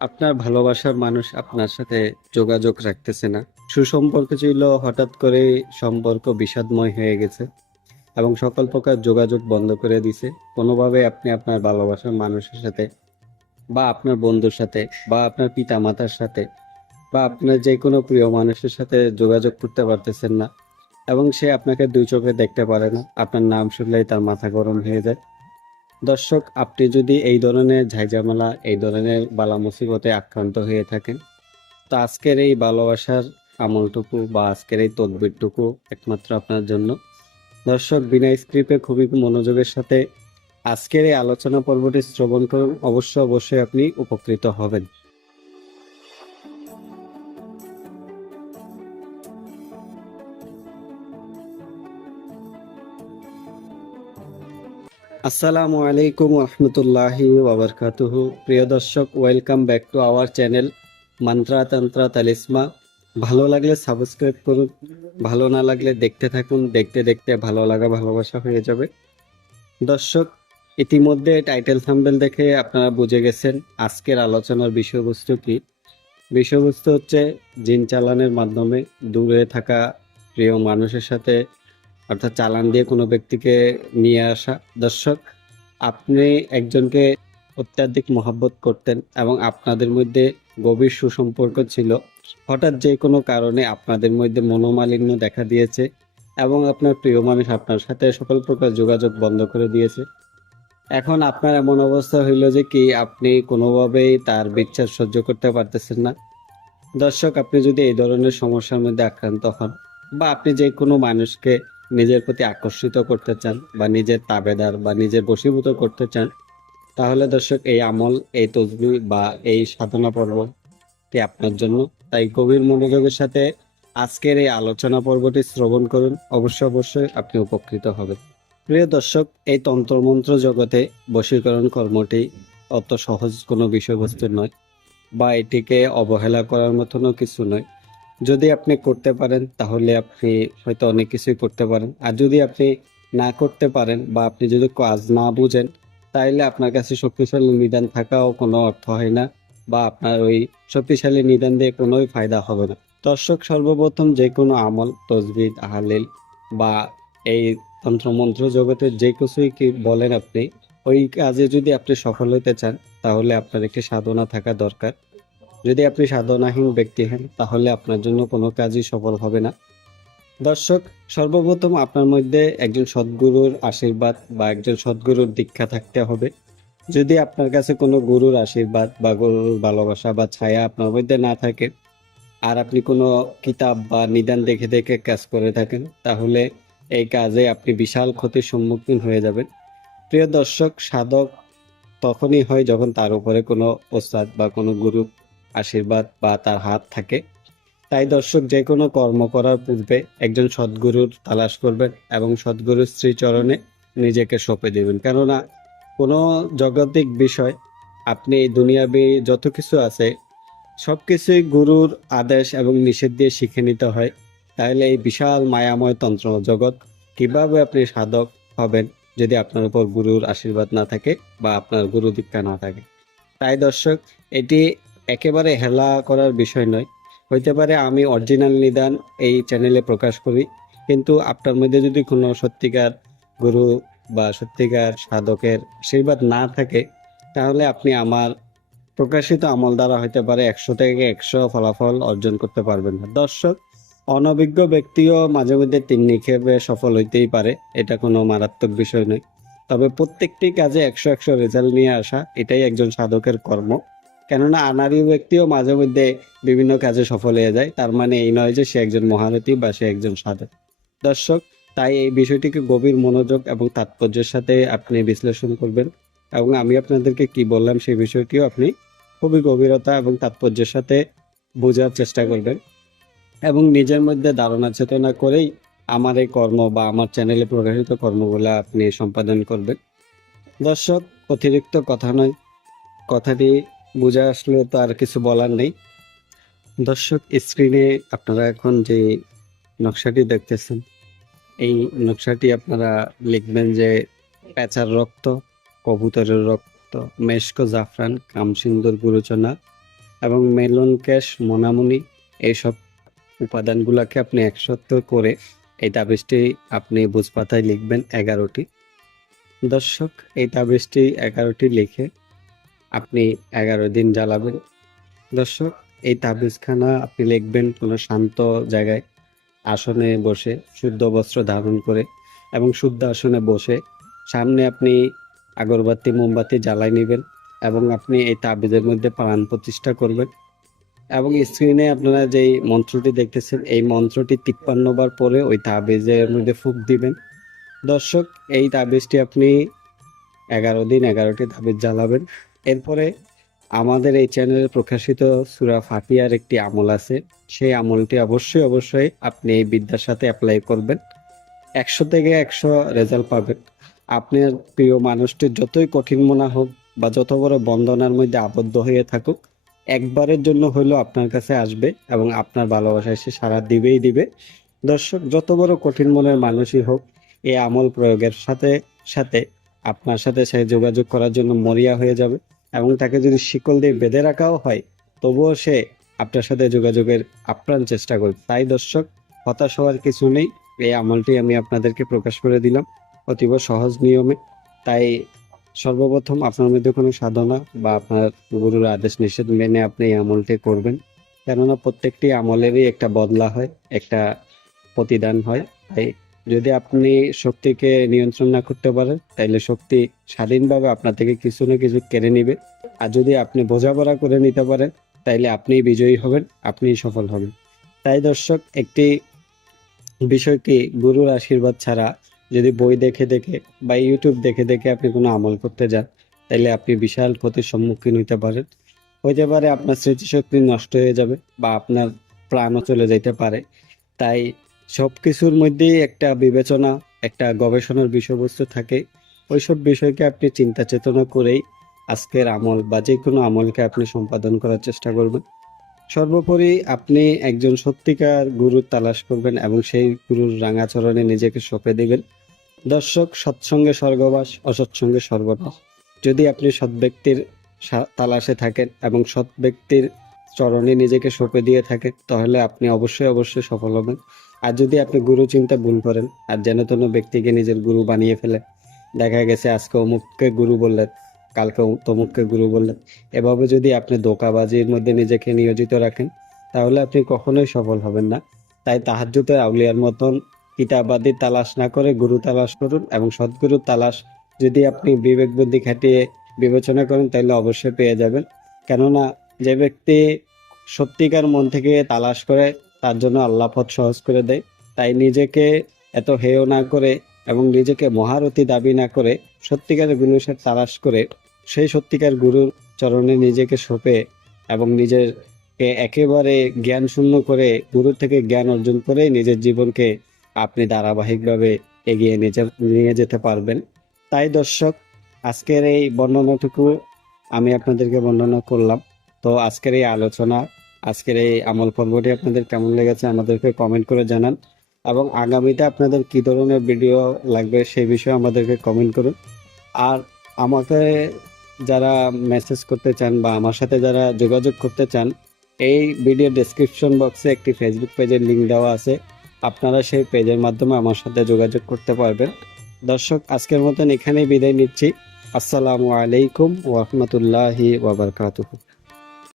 আপনার ভালোবাসার মানুষ আপনার সাথে যোগাযোগ রাখতেছে না। সুসম্পর্ক ছিল হঠাৎ করে সম্পর্ক বিষাদময় হয়ে গেছে এবং সকল প্রকার যোগাযোগ বন্ধ করে দিছে। কোনোভাবে আপনি আপনার ভালোবাসার মানুষের সাথে বা আপনার বন্ধুর সাথে বা আপনার পিতা মাতার সাথে বা আপনার যে কোনো প্রিয় মানুষের সাথে যোগাযোগ করতে পারতেছেন না এবং সে আপনাকে দুই চোখে দেখতে পারে না। আপনার নাম শুনলেই তার মাথা গরম হয়ে যায়। দর্শক, আপনি যদি এই ধরনের ঝাইঝামেলা এই ধরনের বালা মুসিবতে আক্রান্ত হয়ে থাকেন, তো আজকের এই ভালোবাসার আমলটুকু বা আজকের এই তদবিরটুকু একমাত্র আপনার জন্য। দর্শক, বিনা স্ক্রিপ্টে খুবই মনোযোগের সাথে আজকের এই আলোচনা পর্বটি শ্রবণ করুন। অবশ্য অবশ্যই আপনি উপকৃত হবেন। আসসালামু আলাইকুম রহমতুল্লাহি ওবরকাতুহু প্রিয় দর্শক, welcome back to our channel Mantra Tantra তালিসমা। ভালো লাগলে সাবস্ক্রাইব করুন, ভালো না লাগলে দেখতে থাকুন, দেখতে দেখতে ভালো লাগা, ভালোবাসা হয়ে যাবে। দর্শক, ইতিমধ্যে টাইটেল থাম্বেল দেখে আপনারা বুঝে গেছেন আজকের আলোচনার বিষয়বস্তু কি। বিষয়বস্তু হচ্ছে জিন চালানের মাধ্যমে দূরে থাকা প্রিয় মানুষের সাথে অর্থাৎ চালান দিয়ে কোনো ব্যক্তিকে নিয়ে আসা দর্শক, আপনি একজনকে অত্যাধিক মহাব্বত করতেন এবং আপনাদের মধ্যে গভীর সুসম্পর্ক ছিল। হঠাৎ যে কোনো কারণে আপনাদের মধ্যে মনোমালিন্য দেখা দিয়েছে এবং আপনার প্রিয় মানুষ আপনার সাথে সকল প্রকার যোগাযোগ বন্ধ করে দিয়েছে। এখন আপনার এমন অবস্থা হইল যে কি আপনি কোনোভাবেই তার বিচ্ছেদ সহ্য করতে পারতেছেন না। দর্শক, আপনি যদি এই ধরনের সমস্যার মধ্যে আক্রান্ত হন বা আপনি যে কোনো মানুষকে নিজের প্রতি আকর্ষিত করতে চান বা নিজের তাবেদার বা নিজের বশীভূত করতে চান, তাহলে দর্শক এই আমল, এই তসবি বা এই সাধনা পর্বটি আপনার জন্য। তাই গভীর মনোযোগের সাথে আজকের এই আলোচনা পর্বটি শ্রবণ করুন। অবশ্যই অবশ্যই আপনি উপকৃত হবেন। প্রিয় দর্শক, এই তন্ত্রমন্ত্র জগতে বশীকরণ কর্মটি অত সহজ কোনো বিষয়বস্তু নয় বা এটিকে অবহেলা করার মতনও কিছু নয়। যদি আপনি করতে পারেন, তাহলে আপনি হয়তো অনেক কিছুই করতে পারেন। আর যদি আপনি না করতে পারেন বা আপনি যদি কাজ না বুঝেন, তাইলে আপনার কাছে শক্তিশালী নিদান থাকাও কোনো অর্থ হয় না বা আপনার ওই শক্তিশালী নিদান দিয়ে কোনোই ফায়দা হবে না। দর্শক, সর্বপ্রথম যে কোনো আমল তসবিদ আহালিল বা এই তন্ত্রমন্ত্র জগতের যে কিছুই কি বলেন আপনি, ওই কাজে যদি আপনি সফল হতে চান, তাহলে আপনার একটি সাধনা থাকা দরকার। যদি আপনি সাধনাহীন ব্যক্তি হন, তাহলে আপনার জন্য কোনো কাজই সফল হবে না। দর্শক, সর্বপ্রথম আপনার মধ্যে একজন সদ্গুরুর আশীর্বাদ বা একজন সদ্গুরুর দীক্ষা থাকতে হবে। যদি আপনার কাছে কোনো গুরুর আশীর্বাদ বা গুরুর ভালোবাসা বা ছায়া আপনার মধ্যে না থাকে, আর আপনি কোনো কিতাব বা নিদান দেখে দেখে কাজ করে থাকেন, তাহলে এই কাজে আপনি বিশাল ক্ষতির সম্মুখীন হয়ে যাবেন। প্রিয় দর্শক, সাধক তখনই হয় যখন তার উপরে কোনো ওস্তাদ বা কোনো গুরু আশীর্বাদ বা তার হাত থাকে। তাই দর্শক যে কোনো কর্ম করার পূর্বে একজন সদ্গুরুর তালাশ করবেন এবং সদ্গুরুর শ্রীচরণে নিজেকে সঁপে দেবেন। কেননা, কোনো জগতিক বিষয়, আপনি এই দুনিয়াবি যত কিছু আছে সব কিছুই গুরুর আদেশ এবং নিষেধ দিয়ে শিখে নিতে হয়। তাহলে এই বিশাল মায়াময় তন্ত্র জগৎ, কীভাবে আপনি সাধক হবেন যদি আপনার উপর গুরুর আশীর্বাদ না থাকে বা আপনার গুরু দীক্ষা না থাকে? তাই দর্শক, এটি একেবারে হেলা করার বিষয় নয়। হইতে পারে আমি অরিজিনাল নিদান এই চ্যানেলে প্রকাশ করি, কিন্তু আপনার মধ্যে যদি কোনো সত্যিকার গুরু বা সত্যিকার সাধকের আশীর্বাদ না থাকে, তাহলে আপনি আমার প্রকাশিত আমল দ্বারা হইতে পারে একশো থেকে একশো ফলাফল অর্জন করতে পারবেন না। দর্শক, অনভিজ্ঞ ব্যক্তিও মাঝে মধ্যে তিন নিক্ষেপে সফল হইতেই পারে, এটা কোনো মারাত্মক বিষয় নয়। তবে প্রত্যেকটি কাজে একশো একশো রেজাল্ট নিয়ে আসা, এটাই একজন সাধকের কর্ম। কেননা আনারি ব্যক্তিও মাঝে মধ্যে বিভিন্ন কাজে সফল হয়ে যায়। তার মানে এই নয় যে সে একজন মহারথী বা সে একজন সাধক। দর্শক, তাই এই বিষয়টিকে গভীর মনোযোগ এবং তাৎপর্যের সাথে আপনি বিশ্লেষণ করবেন এবং আমি আপনাদেরকে কি বললাম সেই বিষয়টিও আপনি খুবই গভীরতা এবং তাৎপর্যের সাথে বোঝার চেষ্টা করবেন। এবং নিজের মধ্যে ধারণা চেতনা করেই আমার এই কর্ম বা আমার চ্যানেলে প্রকাশিত কর্মগুলো আপনি সম্পাদন করবেন। দর্শক, অতিরিক্ত কথা নয়। কথাটি বুঝে আসলে তো আর কিছু বলার নেই। দর্শক স্ক্রিনে আপনারা এখন যে নকশাটি দেখতেছেন, এই নকশাটি আপনারা লিখবেন যে পেঁচার রক্ত, কবুতরের রক্ত, মেশকো জাফরান, কামসিন্দুর গুরুচনা এবং মেলন ক্যাশ, মোনামুনি এইসব উপাদানগুলোকে আপনি একসত্র করে এই তাবিজটি আপনি বুঝপাতায় লিখবেন এগারোটি। দর্শক, এই তাবিজটি এগারোটি লিখে আপনি এগারো দিন জ্বালাবেন। দর্শক, এই তাবিজখানা আপনি লিখবেন কোনো শান্ত জায়গায়, আসনে বসে, শুদ্ধ বস্ত্র ধারণ করে এবং শুদ্ধ আসনে বসে সামনে আপনি আগরবাতি, মোমবাতি জ্বালাই নেবেন এবং আপনি এই তাবিজের মধ্যে প্রাণ প্রতিষ্ঠা করবেন এবং স্ক্রিনে আপনারা যেই মন্ত্রটি দেখতেছেন, এই মন্ত্রটি তিপ্পান্ন বার পরে ওই তাবিজের মধ্যে ফুক দিবেন। দর্শক, এই তাবিজটি আপনি এগারো দিন এগারোটি তাবিজ জ্বালাবেন। এরপরে আমাদের এই চ্যানেলে প্রকাশিত সুরা ফাটিয়ার একটি আমল আছে। সেই আমলটি অবশ্যই অবশ্যই আপনি এই বিদ্যার সাথে অ্যাপ্লাই করবেন। একশো থেকে একশো রেজাল্ট পাবেন। আপনার প্রিয় মানুষটির যতই কঠিন মনে হোক বা যত বড় বন্দনার মধ্যে আবদ্ধ হয়ে থাকুক, একবারের জন্য হলেও আপনার কাছে আসবে এবং আপনার ভালোবাসা সে সারা দিবেই দিবে। দর্শক, যত বড় কঠিন মনের মানুষই হোক, এই আমল প্রয়োগের সাথে সাথে আপনার সাথে সে যোগাযোগ করার জন্য মরিয়া হয়ে যাবে। এবং তাকে যদি শিকল দিয়ে বেঁধে রাখাও হয়, তবুও সে আপনার সাথে যোগাযোগের আপ্রাণ চেষ্টা করবে। তাই দর্শক, হতাশ হওয়ার কিছু নেই। এই আমলটি আমি আপনাদেরকে প্রকাশ করে দিলাম অতীব সহজ নিয়মে। তাই সর্বপ্রথম আপনার মধ্যে কোনো সাধনা বা আপনার গুরুর আদেশ নিষেধ মেনে আপনি এই আমলটি করবেন। কেননা প্রত্যেকটি আমলেরই একটা বদলা হয়, একটা প্রতিদান হয়। তাই যদি আপনি শক্তিকে নিয়ন্ত্রণ না করতে পারেন তাহলে শক্তি স্বাধীনভাবে আপনার থেকে কিছু না কিছু কেড়ে নিবে। আর যদি আপনি বোঝাপড়া করে নিতে পারেন, তাইলে আপনিই বিজয়ী হবেন আপনিই সফল হবেন। তাই দর্শক, একটি বিষয় কি গুরুর আশীর্বাদ ছাড়া যদি বই দেখে দেখে বা ইউটিউব দেখে দেখে আপনি কোনো আমল করতে যান তাহলে আপনি বিশাল ক্ষতির সম্মুখীন হইতে পারেন। হইতে পারে আপনার স্মৃতিশক্তি নষ্ট হয়ে যাবে বা আপনার প্রাণও চলে যেতে পারে। তাই সব কিছুর মধ্যেই একটা বিবেচনা, একটা গবেষণার বিষয়বস্তু থাকে। ওইসব বিষয়কে আপনি চিন্তা চেতনা করেই আজকের আমল বা যে কোনো আমলকে আপনি সম্পাদন করার চেষ্টা করবেন। সর্বোপরি আপনি একজন সত্যিকার গুরুর তালাশ করবেন এবং সেই গুরুর রাঙাচরণে নিজেকে সঁপে দেবেন। দর্শক, সৎসঙ্গে স্বর্গবাস, অসৎসঙ্গে সর্বনাশ যদি আপনি সৎ ব্যক্তির তালাশে থাকেন এবং সৎ ব্যক্তির চরণে নিজেকে সঁপে দিয়ে থাকেন, তাহলে আপনি অবশ্যই অবশ্যই সফল হবেন। আর যদি আপনি গুরু চিন্তা ভুল করেন, আর যেন তেন ব্যক্তিকে নিজের গুরু বানিয়ে ফেলেন দেখা গেছে আজকে অমুককে গুরু বললেন, কালকে তমুককে গুরু বললেন, এভাবে যদি আপনি ধোকাবাজির মধ্যে নিজেকে নিয়োজিত রাখেন, তাহলে আপনি কখনোই সফল হবেন না। তাই তাহাজ্জুদের আউলিয়ার মতন কিতাবাদি তালাশ না করে গুরু তালাশ করুন এবং সদ্গুরু তালাশ যদি আপনি বিবেক বুদ্ধি খাটিয়ে বিবেচনা করেন, তাহলে অবশ্যই পেয়ে যাবেন। কেননা যে ব্যক্তি সত্যিকার মন থেকে তালাশ করে তার জন্য আল্লাহ পথ সহজ করে দেয়। তাই নিজেকে এত হেয় না করে এবং নিজেকে মহারথী দাবি না করে সত্যিকার গুণের তালাশ করে সেই সত্যিকার গুরুর চরণে নিজেকে সঁপে এবং নিজেরকে একেবারে জ্ঞান শূন্য করে গুরু থেকে জ্ঞান অর্জন করে নিজের জীবনকে আপনি ধারাবাহিকভাবে এগিয়ে নিয়ে যেতে পারবেন। তাই দর্শক, আজকের এই বর্ণনাটুকু আমি আপনাদেরকে বর্ণনা করলাম। তো আজকের এই আলোচনা আজকের এই আমল পর্বটি আপনাদের কেমন লেগেছে আমাদেরকে কমেন্ট করে জানান। এবং আগামীতে আপনাদের কি ধরনের ভিডিও লাগবে সেই বিষয়ে আমাদেরকে কমেন্ট করুন। আর আমাকে যারা মেসেজ করতে চান বা আমার সাথে যারা যোগাযোগ করতে চান, এই ভিডিও ডেসক্রিপশন বক্সে একটি ফেসবুক পেজের লিংক দেওয়া আছে। আপনারা সেই পেজের মাধ্যমে আমার সাথে যোগাযোগ করতে পারবেন। দর্শক, আজকের মতন এখানেই বিদায় নিচ্ছি। আসসালামু আলাইকুম ওরহমতুল্লাহি ওয়াবারকাতুহু